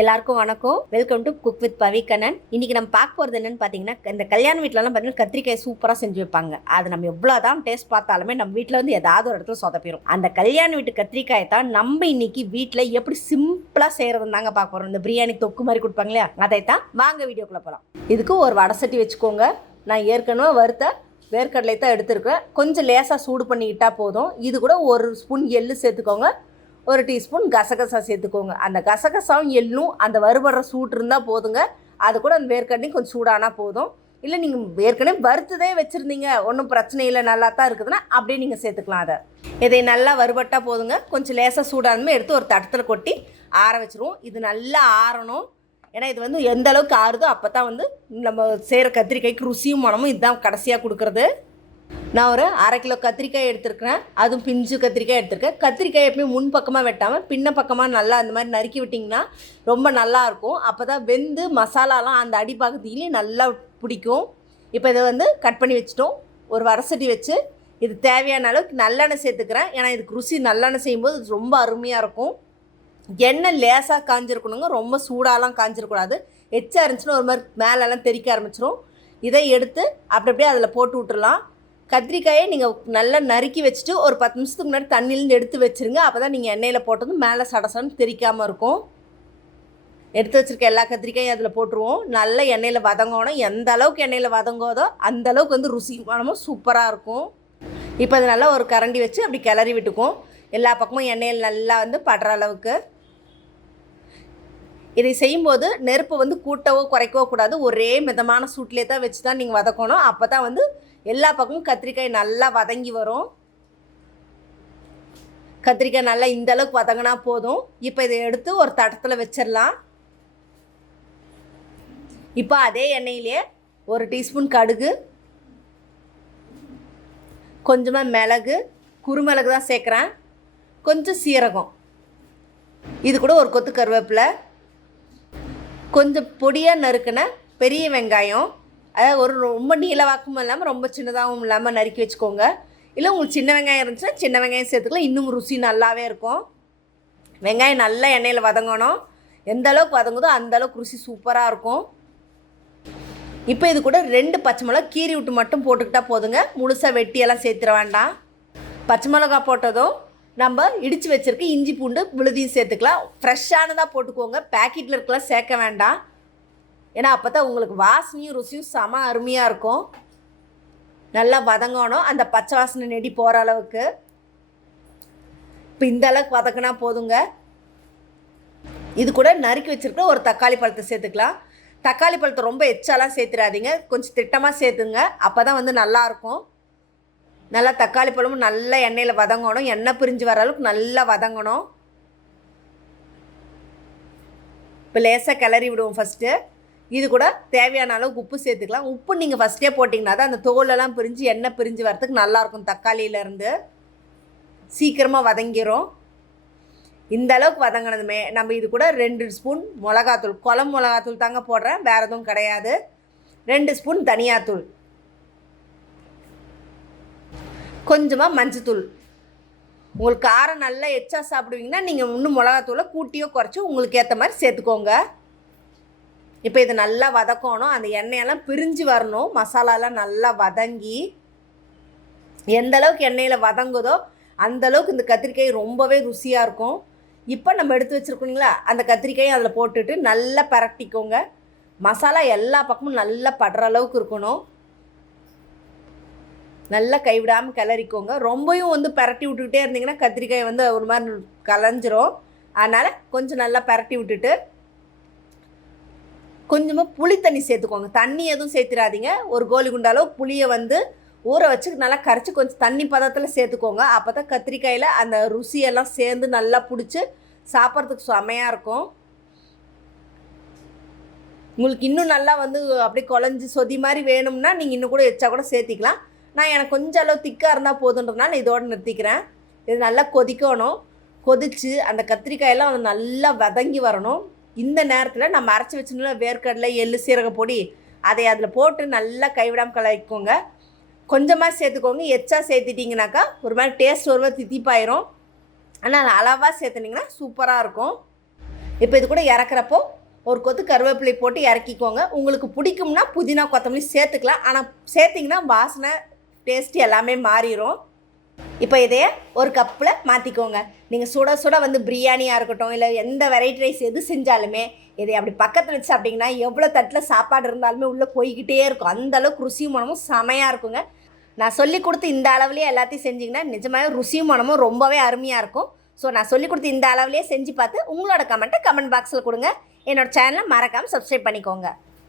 எல்லாருக்கும் வணக்கம். Welcome to cook with Pavikannan. இன்றைக்கி நம்ம பார்க்க போகிறது என்னென்னு பார்த்தீங்கன்னா, இந்த கல்யாண வீட்டிலலாம் பார்த்தீங்கன்னா கத்திரிக்காய் சூப்பராக செஞ்சு வைப்பாங்க. அது நம்ம எவ்வளோ தான் டேஸ்ட் பார்த்தாலுமே நம்ம வீட்டில் வந்து ஏதாவது ஒரு இடத்துல சொதப்பிடும். அந்த கல்யாண வீட்டு கத்திரிக்காயை தான் நம்ம இன்னைக்கு வீட்டில் எப்படி சிம்பிளாக செய்கிறதுன்னு தாங்க பார்க்க போகிறோம். இந்த பிரியாணி தொக்கு மாதிரி கொடுப்பாங்க இல்லையா, அதை தான் வாங்க வீடியோக்குள்ளே போகலாம். இதுக்கு ஒரு வடை சட்டி வச்சுக்கோங்க. நான் ஏற்கனவே வறுத்த வேர்க்கடலை தான் எடுத்துருக்கேன். கொஞ்சம் லேசாக சூடு பண்ணிக்கிட்டால் போதும். இது கூட ஒரு ஸ்பூன் எள்ளு சேர்த்துக்கோங்க, ஒரு டீஸ்பூன் கசகசா சேர்த்துக்கோங்க. அந்த கசகசாவும் எள்ளும் அந்த வறுபடுற சூடு இருந்தால் போதுங்க. அது கூட அந்த வேர்க்கடலையும் கொஞ்சம் சூடானால் போதும். இல்லை நீங்கள் ஏற்கனவே வறுத்ததே வச்சுருந்தீங்க, ஒன்றும் பிரச்சனை இல்லை, நல்லா தான் இருக்குதுன்னா அப்படியே நீங்கள் சேர்த்துக்கலாம். இதை நல்லா வறுபட்டால் போதுங்க. கொஞ்சம் லேசாக சூடானுமே எடுத்து ஒரு தட்டத்தில் கொட்டி ஆற வச்சுருவோம். இது நல்லா ஆறணும். ஏன்னா இது வந்து எந்த அளவுக்கு ஆறுதோ அப்போ தான் வந்து நம்ம செய்கிற கத்திரிக்காய்க்கு ருசியும் மனமும் இதுதான் கடைசியாக கொடுக்குறது. நான் ஒரு 1/2 கிலோ கத்திரிக்காய் எடுத்துருக்கிறேன். அதுவும் பிஞ்சு கத்திரிக்காய் எடுத்துருக்கேன். கத்திரிக்காய் எப்பயும் முன் பக்கமாக வெட்டாமல் பின்ன பக்கமாக நல்லா அந்த மாதிரி நறுக்கி விட்டிங்கன்னா ரொம்ப நல்லாயிருக்கும். அப்போ தான் வெந்து மசாலாலாம் அந்த அடிப்பாகத்திலையும் நல்லா பிடிக்கும். இப்போ இதை வந்து கட் பண்ணி வச்சுட்டோம். ஒரு வடசட்டி வச்சு இது தேவையான அளவுக்கு நல்லெண்ணெய் சேர்த்துக்கிறேன். ஏன்னா இதுக்கு ருசி நல்லெண்ணெய் செய்யும்போது ரொம்ப அருமையாக இருக்கும். எண்ணெய் லேசாக காஞ்சிருக்கணுங்க, ரொம்ப சூடாலாம் காஞ்சிடக்கூடாது. எச்சா இருந்துச்சுன்னா ஒரு மாதிரி மேலெல்லாம் தெறிக்க ஆரம்பிச்சிடும். இதை எடுத்து அப்படியே அதில் போட்டு விட்டுடலாம். கத்திரிக்காயை நீங்கள் நல்லா நறுக்கி வச்சுட்டு ஒரு 10 நிமிஷத்துக்கு முன்னாடி தண்ணியிலேருந்து எடுத்து வச்சுருங்க. அப்போ தான் நீங்கள் எண்ணெயில் போட்டதும் மேலே சடசடன்னு தெரிக்காமல் இருக்கும். எடுத்து வச்சுருக்க எல்லா கத்திரிக்காயும் அதில் போட்டுருவோம். நல்ல எண்ணெயில் வதங்கணும். எந்த அளவுக்கு எண்ணெயில் வதங்கோதோ அந்த அளவுக்கு வந்து ருசி மனமும் சூப்பராக இருக்கும். இப்போ அது நல்லா ஒரு கரண்டி வச்சு அப்படி கிளறி விட்டுக்கும். எல்லா பக்கமும் எண்ணெயில் நல்லா வந்து படுற அளவுக்கு. இதை செய்யும்போது நெருப்பு வந்து கூட்டவோ குறைக்கவோ கூடாது. ஒரே மிதமான சூட்டிலே தான் வச்சு தான் நீங்கள் வதக்கணும். அப்போ தான் வந்து எல்லா பக்கமும் கத்திரிக்காய் நல்லா வதங்கி வரும். கத்திரிக்காய் நல்லா இந்த அளவுக்கு வதங்கினா போதும். இப்போ இதை எடுத்து ஒரு தட்டத்தில் வச்சிடலாம். இப்போ அதே எண்ணெயிலே ஒரு டீஸ்பூன் கடுகு, கொஞ்சமாக மிளகு, குறுமிளகு தான் சேர்க்குறேன், கொஞ்சம் சீரகம், இது கூட ஒரு கொத்து கருவேப்பிலை, கொஞ்சம் பொடியாக நறுக்கின பெரிய வெங்காயம், அதாவது ஒரு ரொம்ப நீளவாக்கமும் இல்லாமல் ரொம்ப சின்னதாகவும் இல்லாமல் நறுக்கி வச்சுக்கோங்க. இல்லை உங்களுக்கு சின்ன வெங்காயம் இருந்துச்சுன்னா சின்ன வெங்காயம் சேர்த்துக்கலாம், இன்னும் ருசி நல்லாவே இருக்கும். வெங்காயம் நல்லா எண்ணெயில் வதங்கணும். எந்த அளவுக்கு வதங்குதோ அந்த அளவுக்கு ருசி சூப்பராக இருக்கும். இப்போ இது கூட 2 பச்சை மிளகா கீறி விட்டு மட்டும் போட்டுக்கிட்டால் போதுங்க. முழுசாக வெட்டியெல்லாம் சேர்த்துட வேண்டாம். பச்சை மிளகா போட்டதும் நம்ம இடித்து வச்சுருக்க இஞ்சி பூண்டு விழுதியும் சேர்த்துக்கலாம். ஃப்ரெஷ்ஷானதாக போட்டுக்கோங்க, பேக்கெட்டில் இருக்கலாம் சேர்க்க வேண்டாம். ஏன்னா அப்போ தான் உங்களுக்கு வாசனையும் ருசியும் செம அருமையாக இருக்கும். நல்லா வதங்கணும், அந்த பச்சை வாசனை நெடி போகிற அளவுக்கு. இப்போ இந்த அளவுக்கு வதக்கினா போதுங்க. இது கூட நறுக்கி வச்சுருக்க ஒரு தக்காளி பழத்தை சேர்த்துக்கலாம். தக்காளி பழத்தை ரொம்ப எச்சாலாம் சேர்த்துடாதீங்க, கொஞ்சம் திட்டமாக சேர்த்துங்க. அப்போ தான் வந்து நல்லாயிருக்கும். நல்லா தக்காளி பழமும் நல்லா எண்ணெயில் வதங்கணும். எண்ணெய் பிரிஞ்சு வர அளவுக்கு நல்லா வதங்கணும். இப்போ லேசாக கிளறி விடுவோம் ஃபஸ்ட்டு. இது கூட தேவையான அளவுக்கு உப்பு சேர்த்துக்கலாம். உப்பு நீங்கள் ஃபஸ்ட்டே போட்டிங்கன்னா தான் அந்த தோலெல்லாம் பிரிஞ்சு எண்ணெய் பிரிஞ்சு வரத்துக்கு நல்லாயிருக்கும். தக்காளியிலேருந்து சீக்கிரமாக வதங்கிடும். இந்த அளவுக்கு வதங்கினதுமே நம்ம இது கூட 2 ஸ்பூன் மிளகாத்தூள், குழம்பு மிளகாத்தூள் தாங்க போடுறேன், வேறு எதுவும் கிடையாது. 2 ஸ்பூன் தனியாத்தூள், கொஞ்சமாக மஞ்சத்தூள். உங்களுக்கு காரம் நல்லா எச்சா சாப்பிடுவீங்கன்னா நீங்கள் இன்னும் மிளகாத்தூளை கூட்டியோ குறைச்சோ உங்களுக்கு ஏற்ற மாதிரி சேர்த்துக்கோங்க. இப்போ இது நல்லா வதக்கணும். அந்த எண்ணெயெல்லாம் பிரிஞ்சு வரணும். மசாலாலாம் நல்லா வதங்கி எந்த அளவுக்கு எண்ணெயில் வதங்குதோ அந்த அளவுக்கு இந்த கத்திரிக்காய் ரொம்பவே ருசியாக இருக்கும். இப்போ நம்ம எடுத்து வச்சுருக்கோங்களா அந்த கத்திரிக்காயும் அதில் போட்டுட்டு நல்லா பரட்டிக்கோங்க. மசாலா எல்லா பக்கமும் நல்லா படுற அளவுக்கு இருக்கணும். நல்லா கைவிடாமல் கிளறிக்கோங்க. ரொம்பவும் வந்து பரட்டி விட்டுக்கிட்டே இருந்தீங்கன்னா கத்திரிக்காய் வந்து ஒரு மாதிரி கலைஞ்சிரும். அதனால் கொஞ்சம் நல்லா பரட்டி விட்டுட்டு கொஞ்சமாக புளி தண்ணி சேர்த்துக்கோங்க. தண்ணி எதுவும் சேர்த்துடாதீங்க. ஒரு கோலி குண்டாலோ புளியை வந்து ஊற வச்சு நல்லா கரைச்சி கொஞ்சம் தண்ணி பதத்தில் சேர்த்துக்கோங்க. அப்போ தான் கத்திரிக்காயில் அந்த ருசியெல்லாம் சேர்ந்து நல்லா பிடிச்சி சாப்பிட்றதுக்கு செமையாக இருக்கும். உங்களுக்கு இன்னும் நல்லா வந்து அப்படியே குழஞ்சி சொதி மாதிரி வேணும்னா நீங்கள் இன்னும் கூட எச்சா கூட சேர்த்திக்கலாம். நான் எனக்கு கொஞ்சம் அளவு திக்காக இருந்தால் போதுன்றதுனால இதோடு நிறுத்திக்கிறேன். இது நல்லா கொதிக்கணும். கொதித்து அந்த கத்திரிக்காயெல்லாம் அது நல்லா வதங்கி வரணும். இந்த நேரத்தில் நம்ம அரைச்சி வச்சுருந்தோம்ல வேர்க்கடலை, எள்ளு, சீரக பொடி, அதை அதில் போட்டு நல்லா கைவிடாமல் கலக்கிக்கோங்க. கொஞ்சமாக சேர்த்துக்கோங்க. எச்சா சேர்த்துட்டிங்கனாக்கா ஒரு மாதிரி டேஸ்ட் ஒரு மாதிரி தித்திப்பாயிரும். ஆனால் அளவாக சேர்த்துனிங்கன்னா சூப்பராக இருக்கும். இப்போ இது கூட இறக்குறப்போ ஒரு கொத்து கருவேப்பிலை போட்டு இறக்கிக்கோங்க. உங்களுக்கு பிடிக்கும்னா புதினா கொத்தமல்லி சேர்த்துக்கலாம். ஆனால் சேர்த்திங்கன்னா வாசனை டேஸ்ட்டு எல்லாமே மாறிடும். இப்போ இதையே ஒரு கப்பில் மாற்றிக்கோங்க. நீங்கள் சுட சுட வந்து பிரியாணியாக இருக்கட்டும், இல்லை எந்த வெரைட்டி ரைஸ் எது செஞ்சாலுமே இதை அப்படி பக்கத்தில் வச்சு சாப்பிட்டிங்கன்னா எவ்வளோ தட்டில் சாப்பாடு இருந்தாலுமே உள்ளே போய்கிட்டே இருக்கும். அந்தளவுக்கு ருசியும் மனமும் செமையாக இருக்குங்க. நான் சொல்லி கொடுத்து இந்த அளவுலேயே எல்லாத்தையும் செஞ்சிங்கன்னா நிஜமாகவே ருசியும் மனமும் ரொம்பவே அருமையாக இருக்கும். ஸோ நான் சொல்லி கொடுத்து இந்த அளவுலேயே செஞ்சு பார்த்து உங்களோட கமெண்ட்டை கமெண்ட் பாக்ஸில் கொடுங்க. என்னோடய சேனலை மறக்காமல் சப்ஸ்கிரைப் பண்ணிக்கோங்க.